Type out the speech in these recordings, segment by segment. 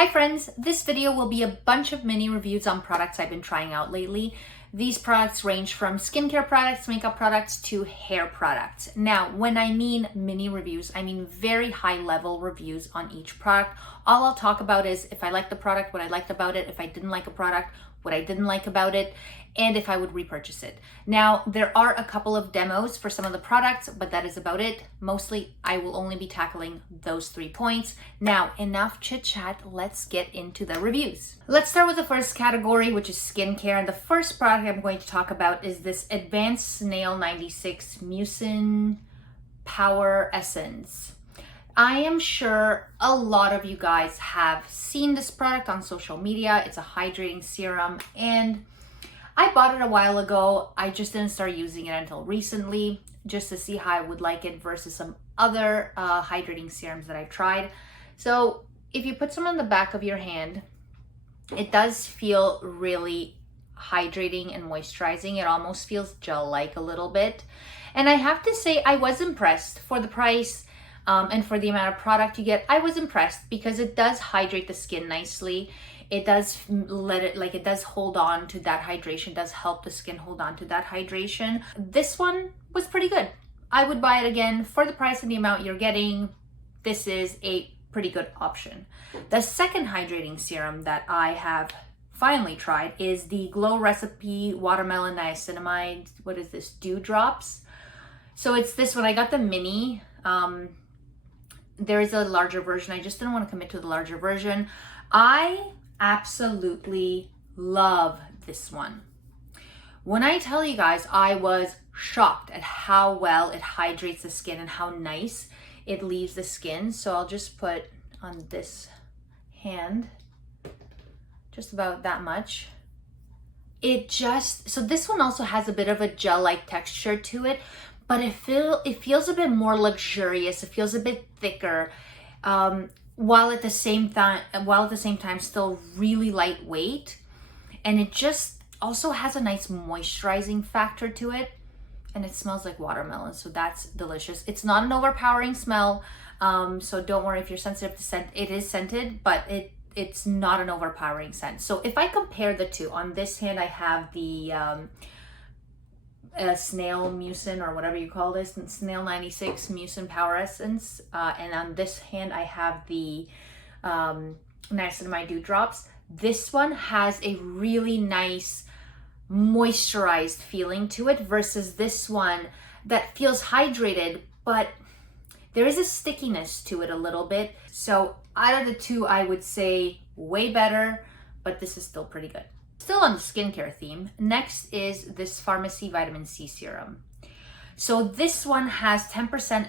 Hi friends, this video will be a bunch of mini reviews on products I've been trying out lately. These products range from skincare products, makeup products, to hair products. Now, when I mean mini reviews, I mean very high level reviews on each product. All I'll talk about is if I like the product, what I liked about it, if I didn't like a product, what I didn't like about it, and if I would repurchase it. Now, there are a couple of demos for some of the products, but that is about it. Mostly, I will only be tackling those 3 points. Now, enough chit chat, let's get into the reviews. Let's start with the first category, which is skincare. And the first product I'm going to talk about is this Advanced Snail 96 Mucin Power Essence. I am sure a lot of you guys have seen this product on social media. It's a hydrating serum and I bought it a while ago. I just didn't start using it until recently just to see how I would like it versus some other hydrating serums that I've tried. So if you put some on the back of your hand, it does feel really hydrating and moisturizing. It almost feels gel-like a little bit. And I have to say I was impressed for the price. And for the amount of product you get, I was impressed because it does hydrate the skin nicely. It does it does hold on to that hydration, does help the skin hold on to that hydration. This one was pretty good. I would buy it again for the price and the amount you're getting. This is a pretty good option. The second hydrating serum that I have finally tried is the Glow Recipe Watermelon Niacinamide. What is this? Dewdrops. So it's this one. I got the mini. There is a larger version. I just didn't want to commit to the larger version. I absolutely love this one. When I tell you guys, I was shocked at how well it hydrates the skin and how nice it leaves the skin. So I'll just put on this hand, just about that much. So this one also has a bit of a gel-like texture to it, but it feels a bit more luxurious. It feels a bit thicker, while at the same time still really lightweight. And it just also has a nice moisturizing factor to it, and it smells like watermelon, so that's delicious. It's not an overpowering smell, so don't worry if you're sensitive to scent. It is scented, but it's not an overpowering scent. So if I compare the two, on this hand I have the Snail Mucin, or whatever you call this, Snail 96 Mucin Power Essence, and on this hand I have the Niacinamide Dewdrops. This one has a really nice moisturized feeling to it versus this one that feels hydrated, but there is a stickiness to it a little bit. So out of the two, I would say way better, but this is still pretty good. Still on the skincare theme, next is this Pharmacy Vitamin C Serum. So this one has 10%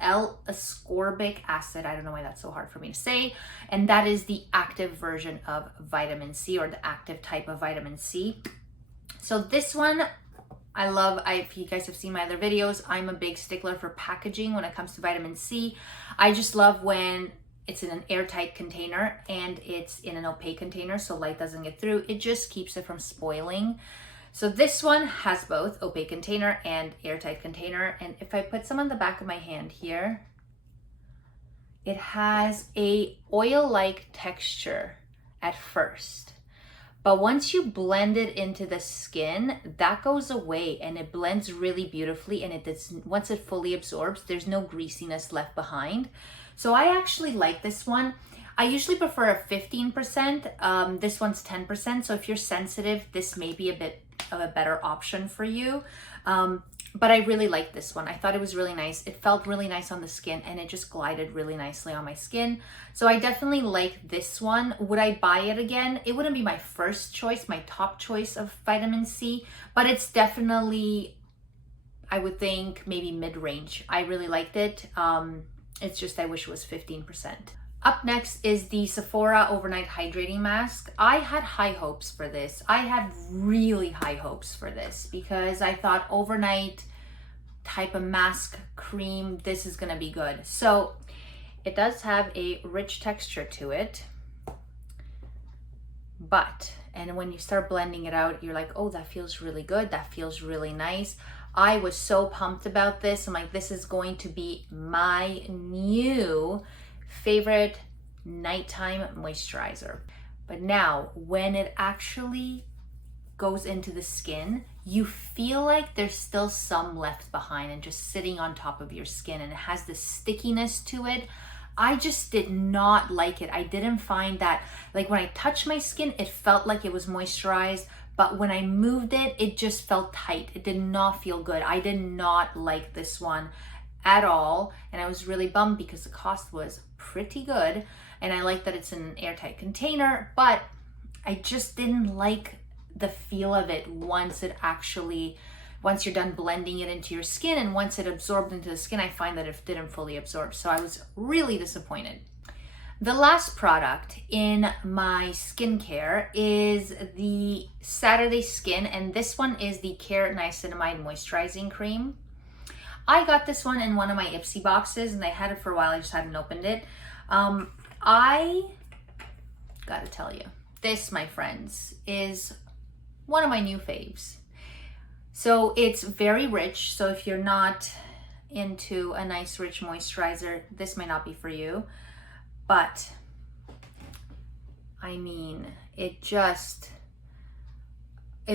L-ascorbic acid. I don't know why that's so hard for me to say. And that is the active version of vitamin C, or the active type of vitamin C. So this one, I love. If you guys have seen my other videos, I'm a big stickler for packaging when it comes to vitamin C. I just love when it's in an airtight container and it's in an opaque container so light doesn't get through. It just keeps it from spoiling. So this one has both opaque container and airtight container. And if I put some on the back of my hand here, it has a oil-like texture at first. But once you blend it into the skin, that goes away and it blends really beautifully. And once it fully absorbs, there's no greasiness left behind. So I actually like this one. I usually prefer a 15%. This one's 10%. So if you're sensitive, this may be a bit of a better option for you. But I really like this one. I thought it was really nice. It felt really nice on the skin and it just glided really nicely on my skin. So I definitely like this one. Would I buy it again? It wouldn't be my first choice, my top choice of vitamin C, but it's definitely, I would think, maybe mid-range. I really liked it. It's just I wish it was 15%. Up next is the Sephora Overnight Hydrating Mask. I had high hopes for this. I had really high hopes for this because I thought overnight type of mask cream, this is gonna be good. So it does have a rich texture to it, and when you start blending it out, you're like, oh, that feels really good. That feels really nice. I was so pumped about this. I'm like, this is going to be my new favorite nighttime moisturizer. But now, when it actually goes into the skin, you feel like there's still some left behind and just sitting on top of your skin, and it has this stickiness to it. I just did not like it. I didn't find that, like when I touched my skin, it felt like it was moisturized, but when I moved it, it just felt tight. It did not feel good. I did not like this one at all, and I was really bummed because the cost was pretty good, and I like that it's in an airtight container, but I just didn't like the feel of it once you're done blending it into your skin, and once it absorbed into the skin, I find that it didn't fully absorb. So I was really disappointed. The last product in my skincare is the Saturday Skin, and this one is the Care Niacinamide Moisturizing Cream. I got this one in one of my Ipsy boxes, and I had it for a while. I just hadn't opened it. I gotta tell you, this, my friends, is one of my new faves. So it's very rich. So if you're not into a nice rich moisturizer, this might not be for you. But I mean, it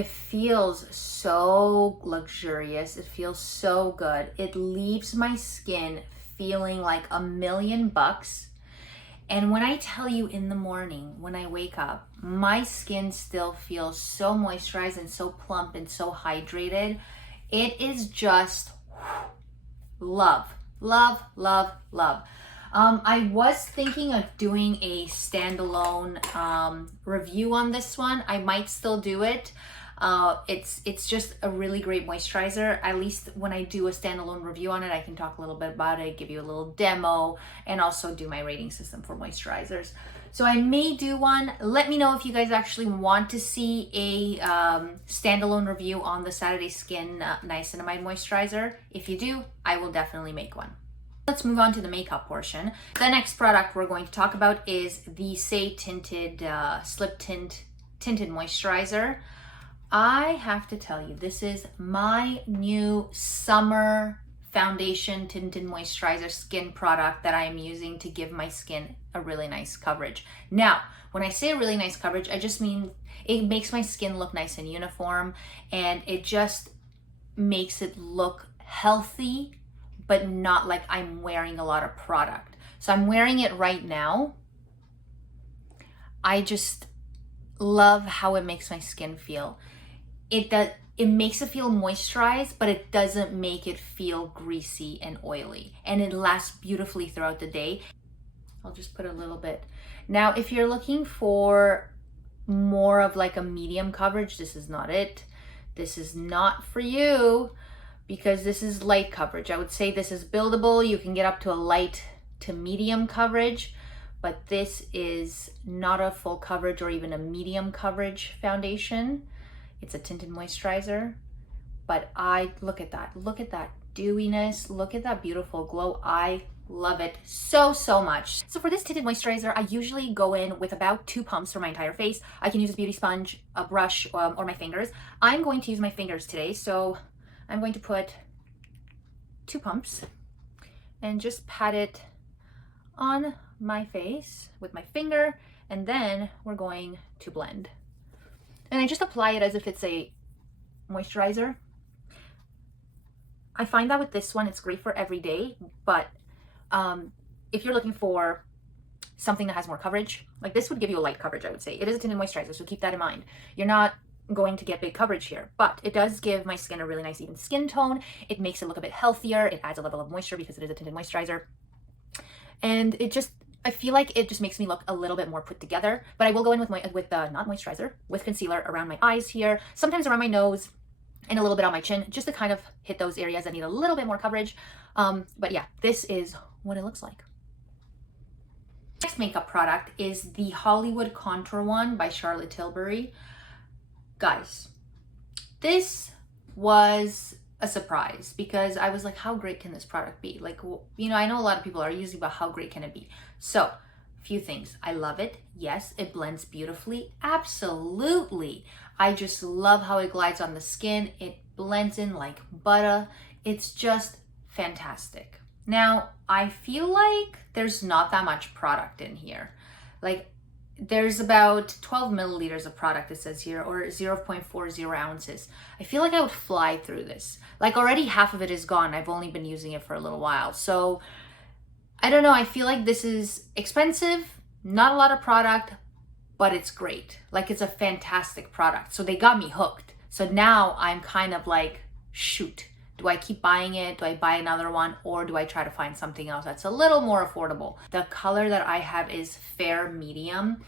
feels so luxurious. It feels so good. It leaves my skin feeling like $1,000,000. And when I tell you, in the morning, when I wake up, my skin still feels so moisturized and so plump and so hydrated. It is just love, love, love, love. I was thinking of doing a standalone review on this one. I might still do it. It's just a really great moisturizer. At least when I do a standalone review on it, I can talk a little bit about it, give you a little demo, and also do my rating system for moisturizers. So I may do one. Let me know if you guys actually want to see a standalone review on the Saturday Skin Niacinamide Moisturizer. If you do, I will definitely make one. Let's move on to the makeup portion. The next product we're going to talk about is the Say Tinted Slip Tint Tinted Moisturizer. I have to tell you, this is my new summer foundation tinted moisturizer skin product that I am using to give my skin a really nice coverage. Now, when I say a really nice coverage, I just mean it makes my skin look nice and uniform, and it just makes it look healthy, but not like I'm wearing a lot of product. So I'm wearing it right now. I just love how it makes my skin feel. It makes it feel moisturized, but it doesn't make it feel greasy and oily. And it lasts beautifully throughout the day. I'll just put a little bit. Now, if you're looking for more of like a medium coverage, this is not it. This is not for you, because this is light coverage. I would say this is buildable. You can get up to a light to medium coverage, but this is not a full coverage or even a medium coverage foundation. It's a tinted moisturizer, but look at that dewiness, look at that beautiful glow. I love it so much. So for this tinted moisturizer, I usually go in with about 2 pumps for my entire face. I can use a beauty sponge, a brush, or my fingers. I'm going to use my fingers today, so I'm going to put 2 pumps and just pat it on my face with my finger, and then we're going to blend. And I just apply it as if it's a moisturizer. I find that with this one, it's great for every day, but if you're looking for something that has more coverage, like this would give you a light coverage, I would say. It is a tinted moisturizer, so keep that in mind. You're not going to get big coverage here, but it does give my skin a really nice even skin tone. It makes it look a bit healthier. It adds a level of moisture because it is a tinted moisturizer. And I feel like it just makes me look a little bit more put together. But I will go in with not moisturizer, with concealer around my eyes here, sometimes around my nose, and a little bit on my chin, just to kind of hit those areas that need a little bit more coverage. But yeah, this is what it looks like. Next makeup product is the Hollywood Contour One by Charlotte Tilbury. Guys, this was a surprise because I was like, how great can this product be? Like, you know, I know a lot of people are using, but how great can it be? So, a few things. I love it. Yes, it blends beautifully. Absolutely. I just love how it glides on the skin. It blends in like butter. It's just fantastic. Now, I feel like there's not that much product in here. Like there's about 12 milliliters of product, it says here, or 0.40 ounces. I feel like I would fly through this. Like already half of it is gone. I've only been using it for a little while. So I don't know. I feel like this is expensive, not a lot of product, but it's great. Like it's a fantastic product. So they got me hooked. So now I'm kind of like, shoot, do I keep buying it? Do I buy another one? Or do I try to find something else that's a little more affordable? The color that I have is fair medium.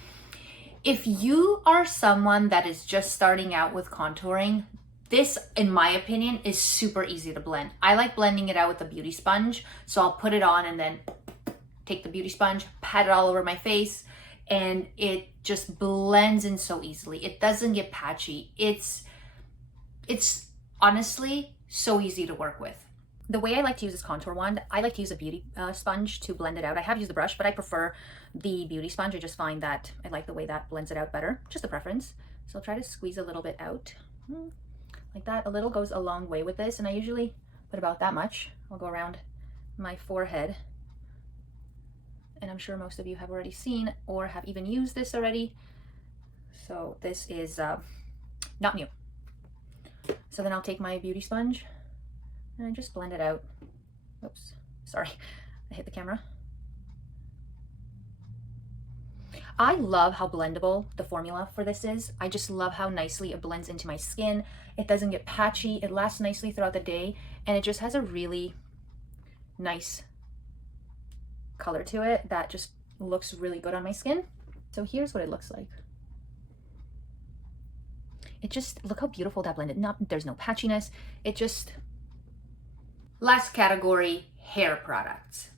If you are someone that is just starting out with contouring, this, in my opinion, is super easy to blend. I like blending it out with a beauty sponge. So I'll put it on and then take the beauty sponge, pat it all over my face, and it just blends in so easily. It doesn't get patchy. It's honestly so easy to work with. The way I like to use this contour wand, I like to use a beauty sponge to blend it out. I have used the brush, but I prefer the beauty sponge. I just find that I like the way that blends it out better. Just a preference. So I'll try to squeeze a little bit out. Like that. A little goes a long way with this, and I usually put about that much. I'll go around my forehead. And I'm sure most of you have already seen or have even used this already. So this is not new. So then I'll take my beauty sponge and I just blend it out. Oops, sorry, I hit the camera. I love how blendable the formula for this is. I just love how nicely it blends into my skin. It doesn't get patchy. It lasts nicely throughout the day, and it just has a really nice color to it that just looks really good on my skin. So here's what it looks like. It just, look how beautiful that blended. There's no patchiness. It just, last category, hair products.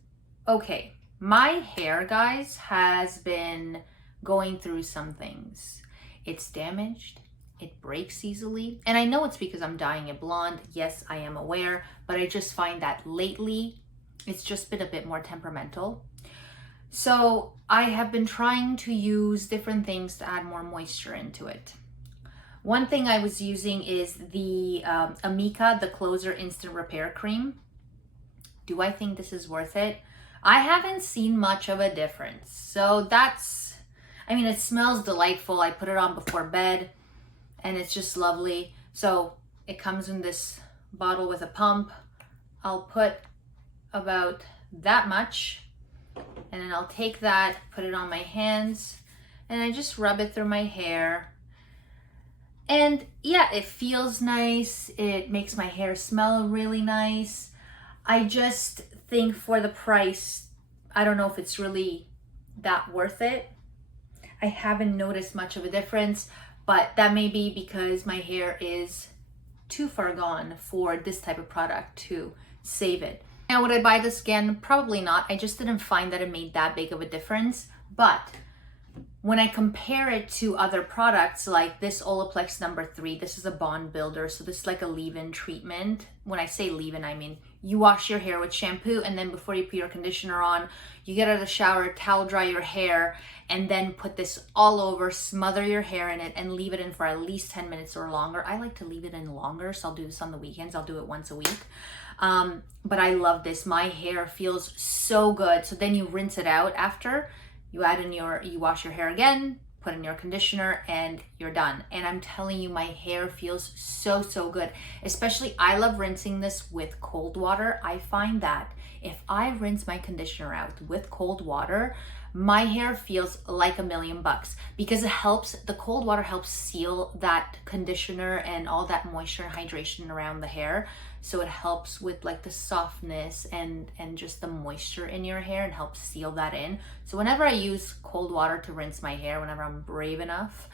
Okay, my hair, guys, has been going through some things. It's damaged, it breaks easily, and I know it's because I'm dyeing it blonde. Yes, I am aware, but I just find that lately it's just been a bit more temperamental. So I have been trying to use different things to add more moisture into it. One thing I was using is the Amika, the Closer Instant Repair Cream. Do I think this is worth it? I haven't seen much of a difference. So that's, I mean, it smells delightful. I put it on before bed and it's just lovely. So it comes in this bottle with a pump. I'll put about that much, and then I'll take that, put it on my hands, and I just rub it through my hair. And yeah, it feels nice. It makes my hair smell really nice. I just think for the price, I don't know if it's really that worth it. I haven't noticed much of a difference, but that may be because my hair is too far gone for this type of product to save it. Now, would I buy this again? Probably not. I just didn't find that it made that big of a difference. But when I compare it to other products like this Olaplex number 3, this is a bond builder. So this is like a leave-in treatment. When I say leave-in, I mean you wash your hair with shampoo, and then before you put your conditioner on, you get out of the shower, towel dry your hair, and then put this all over, smother your hair in it, and leave it in for at least 10 minutes or longer. I like to leave it in longer, so I'll do this on the weekends. I'll do it once a week. But I love this. My hair feels so good. So then you rinse it out after. You add in you wash your hair again, put in your conditioner, and you're done. And I'm telling you, my hair feels so, so good. Especially, I love rinsing this with cold water. I find that if I rinse my conditioner out with cold water, my hair feels like $1,000,000 because it helps, the cold water helps seal that conditioner and all that moisture and hydration around the hair. So it helps with like the softness and just the moisture in your hair and helps seal that in. So whenever I use cold water to rinse my hair, whenever I'm brave enough,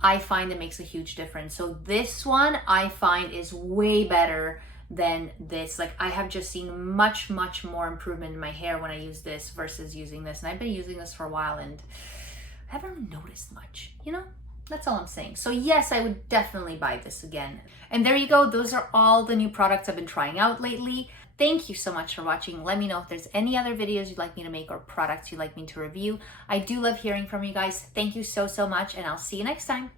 I find it makes a huge difference. So this one I find is way better than this. Like I have just seen much, much more improvement in my hair when I use this versus using this. And I've been using this for a while and I haven't noticed much, you know? That's all I'm saying. So yes, I would definitely buy this again. And there you go. Those are all the new products I've been trying out lately. Thank you so much for watching. Let me know if there's any other videos you'd like me to make or products you'd like me to review. I do love hearing from you guys. Thank you so, so much, and I'll see you next time.